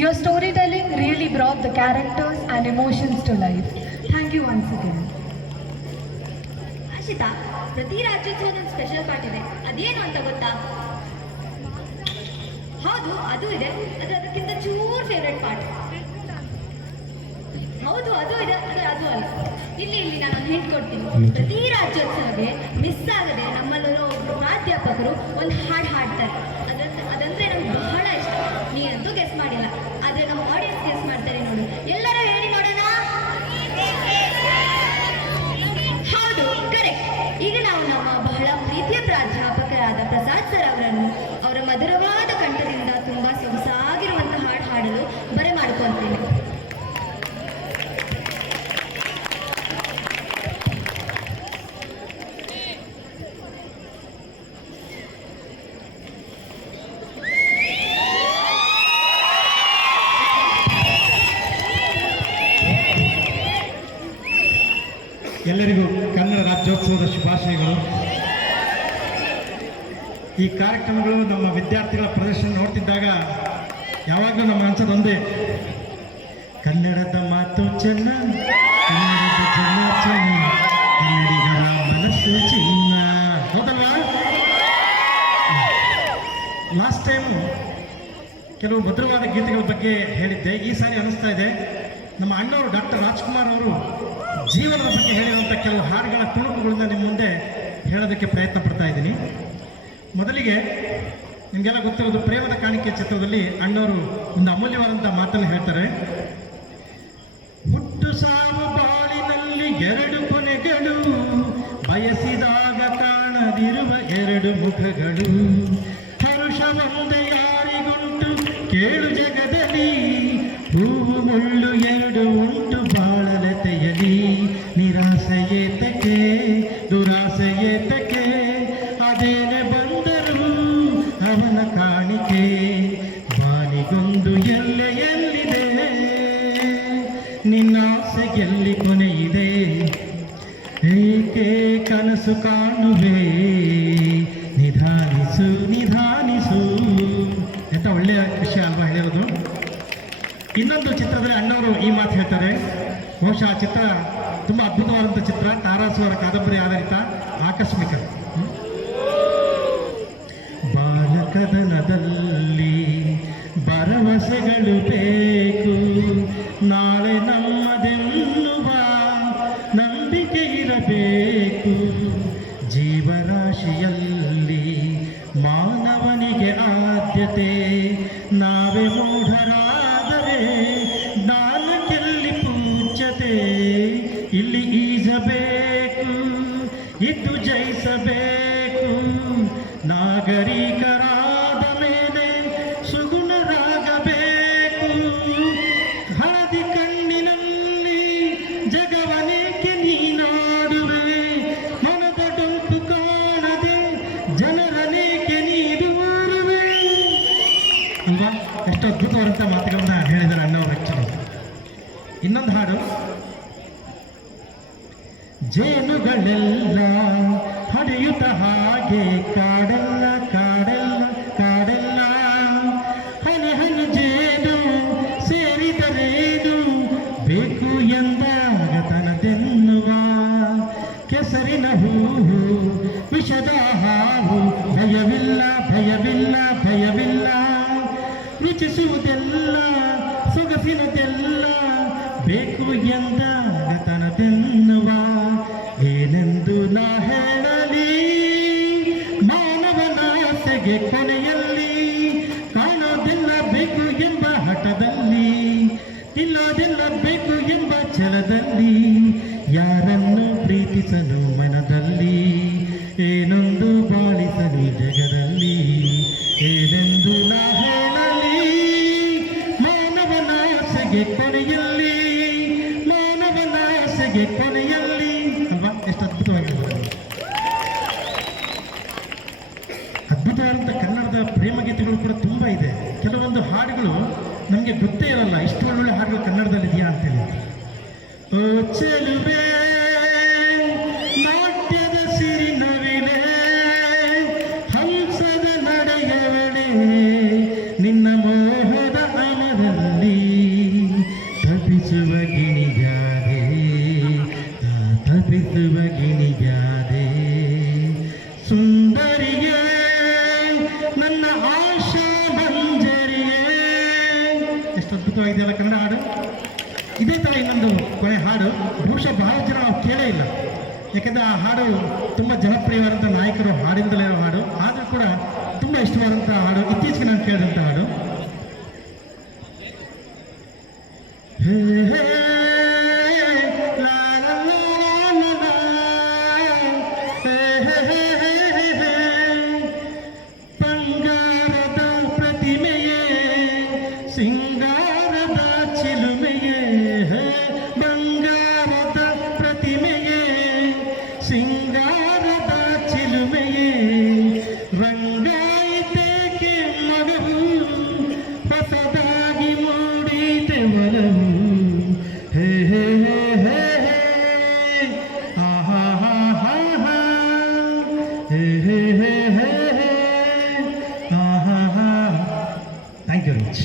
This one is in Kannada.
Your storytelling really brought the characters and emotions to life. Thank you once again. Ashita, ಪ್ರತಿ ರಾಜ್ಯೋತ್ಸವದ ಸ್ಪೆಷಲ್ ಪಾರ್ಟ್ ಇದೆ, ಅದೇನು ಅಂತ ಗೊತ್ತಾ? ಹೌದು, ಅದು ಇದೆ. ಅದಕ್ಕಿಂತ ಚೂರ್ ಫೇವ್ರೆಟ್ ಪಾರ್ಟ್. ಹೌದು, ಅದು ಇದೆ. ಅದು ಅಲ್ಲ. ಇಲ್ಲಿ ನಾನು ಹಿಂಟ್ ಕೊಡ್ತೀನಿ. ಪ್ರತಿ ರಾಜ್ಯೋತ್ಸವಕ್ಕೆ ಮಿಸ್ ಆಗದೆ ನಮ್ಮಲ್ಲಿರೋ ಒಬ್ರು ಪ್ರಾಧ್ಯಾಪಕರು ಒಂದು ಹಾಡು ಹಾಡ್ತಾರೆ. ಅದಂದ್ರೆ ನಮ್ಗೆ ಬಹಳ ಇಷ್ಟ. ನೀನಂತೂ ಗೆಸ್ ಮಾಡಿಲ್ಲ, ಆದ್ರೆ ನಮ್ಮ ಆಡಿಯನ್ಸ್ ಗೆಸ್ ಮಾಡ್ತಾರೆ ನೋಡು. ಎಲ್ಲರೂ ಹೇಳಿ ನೋಡೋಣ. ಹೌದು, ಕರೆಕ್ಟ್. ಈಗ ನಾವು ನಮ್ಮ ಬಹಳ ಪ್ರೀತಿಯ ಪ್ರಾಧ್ಯಾಪಕರಾದ ಪ್ರಸಾದ್ ಸರ್ ಅವರನ್ನು ಅವರ ಮಧುರವಾದ ಕಂಠದಿಂದ ತುಂಬಾ ಸೊಗಸಾಗಿರುವಂತಹ ಹಾಡು ಹಾಡಲು ಬರೆ ಮಾಡ್ಕೊಳ್ತೀನಿ. ಎಲ್ಲರಿಗೂ ಕನ್ನಡ ರಾಜ್ಯೋತ್ಸವದ ಶುಭಾಶಯಗಳು. ಈ ಕಾರ್ಯಕ್ರಮಗಳು ನಮ್ಮ ವಿದ್ಯಾರ್ಥಿಗಳ ಪ್ರದರ್ಶನ ನೋಡ್ತಿದ್ದಾಗ ಯಾವಾಗಲೂ ನಮ್ಮ ಅನ್ಸೋದು ಒಂದೇ, ಕನ್ನಡದ ಮಾತು ಚೆನ್ನ, ಕನ್ನಡದ ಜನ ಚೆನ್ನ, ಕನ್ನಡಿಗರ ಮನಸ್ಸು ಚಿನ್ನ. ಹೌದಲ್ವಾ? ಲಾಸ್ಟ್ ಟೈಮು ಕೆಲವು ಮಧುರವಾದ ಗೀತೆಗಳ ಬಗ್ಗೆ ಹೇಳಿದ್ದೆ. ಈ ಸಾರಿ ಅನಿಸ್ತಾ ಇದೆ ನಮ್ಮ ಅಣ್ಣವರು ಡಾಕ್ಟರ್ ರಾಜ್ಕುಮಾರ್ ಅವರು ಜೀವನದ ಬಗ್ಗೆ ಹೇಳಿರುವಂಥ ಕೆಲವು ಹಾಡುಗಳ ತುಣುಕುಗಳನ್ನ ನಿಮ್ಮ ಮುಂದೆ ಹೇಳೋದಕ್ಕೆ ಪ್ರಯತ್ನ ಪಡ್ತಾ ಇದ್ದೀನಿ. ಮೊದಲಿಗೆ ನಿಮಗೆಲ್ಲ ಗೊತ್ತಿರೋದು ಪ್ರೇಮದ ಕಾಣಿಕೆ ಚಿತ್ರದಲ್ಲಿ ಅಣ್ಣವರು ಒಂದು ಅಮೂಲ್ಯವಾದಂಥ ಮಾತನ್ನು ಹೇಳ್ತಾರೆ. ಹುಟ್ಟು ಸಾವು ಬಾಳಿನಲ್ಲಿ ಎರಡು ಕೊನೆಗಳು, ಬಯಸಿದಾಗ ಕಾಣದಿರುವ ಎರಡು ಮುಖಗಳು, ಹರುಷ ಒಂದೇ ಯಾರಿಗುಂಟು ಕೇಳು ಜಗದಲ್ಲಿ, ಹೂವು ಮುಳ್ಳು ಎರಡು ಉಂಟು ಬಾಳಲತೆಯಲಿ, ನಿರಾಸೆಯೇತಕ್ಕೆ ದುರಾಸೆಯೇತಕ್ಕೆ, ಅದೇನೆ ಬಂದರು ಅವನ ಕಾಣಿಕೆ, ಬಾನಿಗೊಂದು ಎಲ್ಲೆಯಲ್ಲಿದೆ ನಿನ್ನಾಸೆ ಎಲ್ಲಿ ಕೊನೆಯಿದೆ, ಏಕೆ ಕನಸು ಕಾಣುವೆ ನಿಧಾನಿಸು ನಿಧಾನಿಸು. ಎಂತ ಒಳ್ಳೆಯ ವಿಷಯ ಅಲ್ವಾ ಹೇಳಿರೋದು. ಇನ್ನೊಂದು ಚಿತ್ರದಲ್ಲಿ ಅಣ್ಣವರು ಈ ಮಾತು ಹೇಳ್ತಾರೆ. ಬಹುಶಃ ಆ ಚಿತ್ರ ತುಂಬ ಅದ್ಭುತವಾದಂಥ ಚಿತ್ರ, ತಾರಾಸು ಅವರ ಕಾದಂಬರಿ ಆಧಾರಿತ ಆಕಸ್ಮಿಕ. ಬಾಲಕದನದಲ್ಲಿ ಭರವಸೆಗಳು ಬೇಕು, ನಾಳೆ ನಮ್ಮದೆನ್ನುವ ನಂಬಿಕೆ ಇರಬೇಕು, ಜೀವರಾಶಿಯಲ್ಲಿ ಮಾನವನಿಗೆ ಆದ್ಯತೆ, ನಾವೇ ಮೂಢರಾದರೆ ಜ್ಞಾನಕ್ಕೆಲ್ಲಿ ಪೂಜ್ಯತೆ, ಇಲ್ಲಿ ಈಜಬೇಕು ಇದ್ದು ಜಯಿಸಬೇಕು, ನಾಗರಿಕರಾದ ಮೇಲೆ ಸುಗುಣರಾಗಬೇಕು, ಹಳದಿ ಕಣ್ಣಿನಲ್ಲಿ ಜಗವನೇಕೆ ನೀನಾಡುವೆ, ಮನದ ಡೊಂಕು ಕಾಣದೆ ಜನರನೇಕೆ ನೀಡುವೆ ಅಲ್ವಾ? ಎಷ್ಟು ಅದ್ಭುತವಾದಂಥ ಮಾತುಗಳನ್ನ ಹೇಳಿದ್ದಾರೆ ಅಣ್ಣವರು. ಆ್ಯಕ್ಚುಲಿ ಇನ್ನೊಂದು ಹಾಡು, ಜೇನುಗಳೆಲ್ಲ ಹಡೆಯುತ್ತ ಹಾಗೆ ಕಾಡೆಲ್ಲ ಕಾಡೆಲ್ಲ ಕಾಡೆಲ್ಲ, ಹನಿ ಹನಿ ಜೇನು ಸೇರಿದರೇನು ಬೇಕು ಎಂದಾಗ ತನದೆನ್ನುವ, ಕೆಸರಿನ ಹೂವು ವಿಷದ ಹಾವು, ಭಯವಿಲ್ಲ ಭಯವಿಲ್ಲ ಭಯವಿಲ್ಲ, ರುಚಿಸುವುದೆಲ್ಲ ಸೊಗಸಿನದೆಲ್ಲ ಬೇಕು ಎಂದಾಗ ತನದೆನ್ನುವ, ಏನೆಂದು ನಾ ಹೇಳಲಿ ಮಾನವನ ಆಸೆಗೆ ಕೊನೆಯಲ್ಲಿ, ಕಾಣೋದೆಲ್ಲ ಬೇಕು ಎಂಬ ಹಠದಲ್ಲಿ, ತಿನ್ನೋದೆಲ್ಲ ಬೇಕು ಎಂಬ ಛಲದಲ್ಲಿ, ಯಾರನ್ನು ಪ್ರೀತಿಸಲು ಮನದಲ್ಲಿ, ಏನೊಂದು ಬಾಳಿಸಲು ಜಗದಲ್ಲಿ, ಏನೆಂದು ನಾ ಹೇಳಲಿ ಮಾನವನ ಆಸೆಗೆ ಕೊನೆಯಲ್ಲಿ, ಮಾನವನ ಆಸೆಗೆ ಕೊನೆಯಲ್ಲಿ ಅಲ್ವಾ? ಎಷ್ಟು ಅದ್ಭುತವಾಗಿರ್ಬೋದು. ಅದ್ಭುತವಾದಂಥ ಕನ್ನಡದ ಪ್ರೇಮ ಗೀತೆಗಳು ಕೂಡ ತುಂಬ ಇದೆ. ಕೆಲವೊಂದು ಹಾಡುಗಳು ನಮಗೆ ಗೊತ್ತೇ ಇರಲ್ಲ, ಇಷ್ಟು ಒಳ್ಳೊಳ್ಳೆ ಹಾಡುಗಳು ಕನ್ನಡದಲ್ಲಿ ಇದೆಯಾ ಅಂತೇಳಿ. ಓ ಚೆಲುವೆ ನಾಟ್ಯದ ಸಿರಿನವಿಲೆ, ಹಂಸದ ನಡೆಯವಳೆ ನಿನ್ನ ಮೋಹದ ಅಮರಲ್ಲಿ, ಎಷ್ಟು ಅದ್ಭುತವಾಗಿದೆಯಲ್ಲ ಕನ್ನಡ ಹಾಡು. ಇದೇ ಥರ ಇನ್ನೊಂದು ಕೊನೆ ಹಾಡು ಬಹುಶಃ ಬಹಳ ಜನ ನಾವು ಕೇಳೇ ಇಲ್ಲ, ಯಾಕೆಂದರೆ ಆ ಹಾಡು ತುಂಬ ಜನಪ್ರಿಯವಾದಂಥ ನಾಯಕರು ಹಾಡಿಂದಲೇ ಇರೋ ಹಾಡು, ಆದರೂ ಕೂಡ ತುಂಬ ಇಷ್ಟವಾದಂಥ ಹಾಡು, ಇತ್ತೀಚೆಗೆ ನಾನು ಕೇಳಿದಂಥ ಹಾಡು. ಹೇ ಹೇ ಲಾ ಲಾ ಲಾ ಲಾ ಲಾ, ಹೇ ಹೇ ಹೇ ಹೇ ಹೇ ಹೇ. ಬಂಗಾರದ ಪ್ರತಿಮೆಯೇ ಸಿಂಗಾರದ ಚಿಲುಮೆಯೇ, ಹೇ ಬಂಗಾರದ ಪ್ರತಿಮೆಯೇ ಸಿಂಗಾರದ ಚಿಲುಮೆಯೇ. ರಂಗಾಯಿತೇಕೆ ಮಗವು ಹೊಸದಾಗಿ ಮೂಡಿದೆ ಒಲವು. ಹೇ ಹೇ ಹೇ ಹೇ ಹೇ ಆಹಾ ಹಾ ಹಾ ಹಾ, ಹೇ ಹೇ ಹೇ ಹೇ ಹೇ ಆಹಾ ಹಾ. Thank you very much.